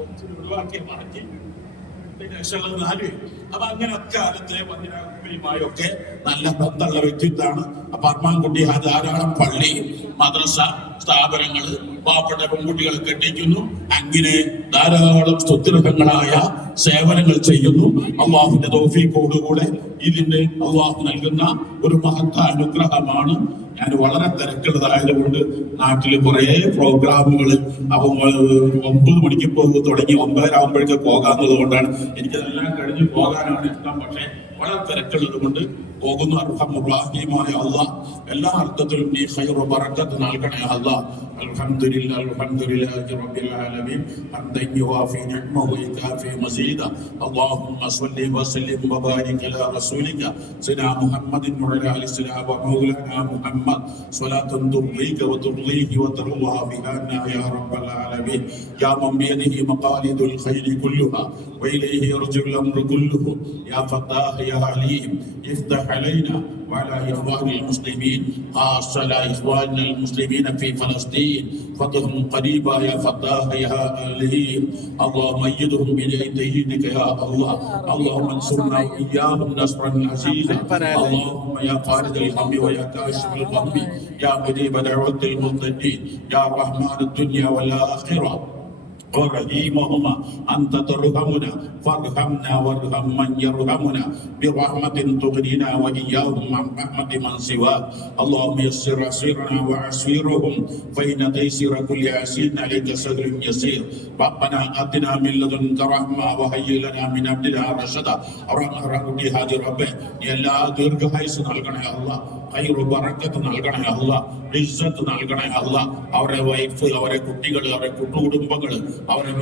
ഒഴിവാക്കി മാറ്റി. അപ്പൊ അങ്ങനൊക്കെ അടുത്ത് മന്ദിരമായൊക്കെ നല്ല ബന്ധമുള്ള വ്യക്തിത്വമാണ്. അപ്പൊ അർമാൻകുട്ടി ധാരാളം പള്ളി, മദ്രസ സ്ഥാപനങ്ങള്, പാവപ്പെട്ട പെൺകുട്ടികൾ കെട്ടിക്കുന്നു. അങ്ങനെ ധാരാളം സ്തുത്യർഹങ്ങളായ സേവനങ്ങൾ ചെയ്യുന്നു. അള്ളാഹുവിന്റെ തൗഫീഖോടുകൂടെ ഇതിന് അള്ളാഹു നൽകുന്ന ഒരു മഹത്തായ അനുഗ്രഹമാണ്. ഞാൻ വളരെ തിരക്കുള്ളതായതുകൊണ്ട് നാട്ടില് കുറെ പ്രോഗ്രാമുകൾ അപ്പം 9 മണിക്ക് തുടങ്ങി 9:30 ആകുമ്പോഴേക്ക് പോകാന്നത് കൊണ്ടാണ് എനിക്കതെല്ലാം കഴിഞ്ഞ് പോകാനാണ് ഇഷ്ടം. പക്ഷെ വളരെ തിരക്കുള്ളത് കൊണ്ട് പോകുന്നു. അർഹമുറാഹിമായ അല്ലാഹ് എല്ലാ അർത്ഥത്തിലും നീ ഖൈറു ബറക്കത്ത് നൽകണേ അല്ലാഹ്. അൽഹംദുലില്ലാഹി റബ്ബിൽ ആലമീൻ ഹംദൻ യുവാഫി നിഅമഹു വയുകാഫി മസീദ. അല്ലാഹുമ്മ സ്വല്ലി വസല്ലിം വബാരിക് അലാ റസൂലിക സയ്യിദനാ മുഹമ്മദിൻ വഅലാ ആലിഹി വസല്ലം വമൗലാനാ മുഹമ്മദ് സ്വലാത്തൻ തുർളീക വതുർളീഹി വതർളാ ബിഹാ യാ റബ്ബൽ ആലമീൻ യാ മൻ ബിയദിഹി മഖാലിദുൽ ഖൈരി കുല്ലുഹാ വഇലൈഹി യർജുൽ അംറു കുല്ലുഹു യാ ഫത്താഹ് യാ അലീം افتح علينا وعلى إخوان المسلمين خاصة إخواننا المسلمين في فلسطين فتحهم قريبا يا فتاح يا عليم. اللهم أيدهم بيديك يا الله. اللهم انصرنا وإياهم نصرا عزيزا. اللهم يا خالد الهم ويا كاشف الغم يا مجيب دعوة المضطرين يا رحمن الدنيا والآخرة ورحيمهما أنت ترحمنا فارحمنا وارحم من يرحمنا برحمة تغنينا وإياهم عن رحمة من سواك. اللهم يسر عسيرنا وعسيرهم فإن تيسير كل عسير عليك سهل يسير. ربنا آتنا من لدنك رحمة وهيئ لنا من أمرنا رشدا. رحمة هذه ربه എല്ലാ ദീർഘായുസ് നൽകണേ അല്ലാഹ്. ഖൈറു ബറക്കത്ത് നൽകണേ അല്ലാഹ്. ഇസ്സത്ത് നൽകണേ അല്ലാഹ്. അവരുടെ വൈഫ്, അവരെ കുട്ടികൾ, അവരെ കുടുംബങ്ങൾ, അവരെ